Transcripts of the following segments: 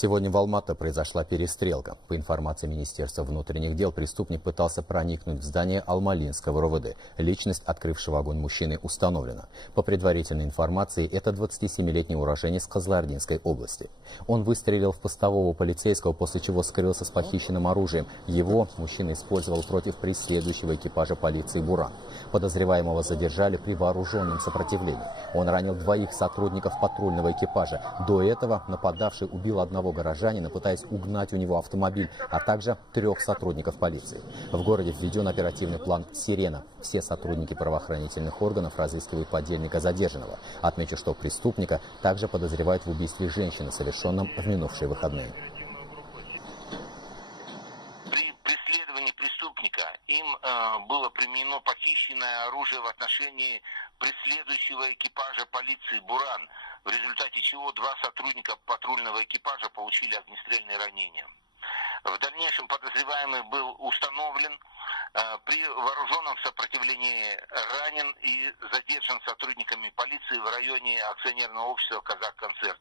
Сегодня в Алматы произошла перестрелка. По информации Министерства внутренних дел, преступник пытался проникнуть в здание Алмалинского РОВД. Личность открывшего огонь мужчины установлена. По предварительной информации, это 27-летний уроженец Кызылординской области. Он выстрелил в постового полицейского, после чего скрылся с похищенным оружием. Его мужчина использовал против преследующего экипажа полиции «Буран». Подозреваемого задержали при вооруженном сопротивлении. Он ранил двоих сотрудников патрульного экипажа. До этого нападавший убил одного горожанина, пытаясь угнать у него автомобиль, а также 3 сотрудников полиции. В городе введен оперативный план «Сирена». Все сотрудники правоохранительных органов разыскивают подельника задержанного. Отмечу, что преступника также подозревают в убийстве женщины, совершенном в минувшие выходные. При преследовании преступника им было применено похищенное оружие в отношении преследующего экипажа полиции «Буран», в результате чего 2 сотрудника патрульного экипажа получили огнестрельные ранения. В дальнейшем подозреваемый был установлен, при вооруженном сопротивлении ранен и задержан сотрудниками полиции в районе акционерного общества «Казак-Концерт».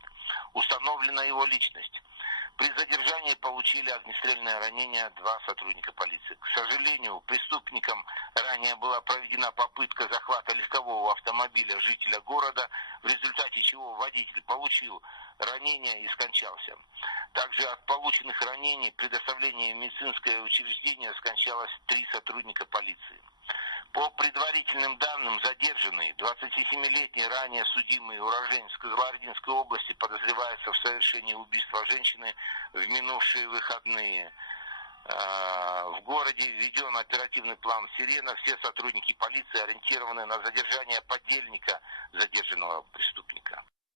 Установлена его личность. При задержании получили огнестрельное ранение 2 сотрудника полиции. К сожалению, преступникам ранее была проведена попытка захвата легкового автомобиля жителя города, в результате чего водитель получил ранение и скончался. Также от полученных ранений при доставлении в медицинское учреждение скончалось 3 сотрудника полиции. По предварительным данным, задержанный 27-летний ранее судимый уроженец Кызылординской области подозревается в совершении убийства женщины в минувшие выходные. В городе введен оперативный план «Сирена». Все сотрудники полиции ориентированы на задержание подельника задержанного преступника.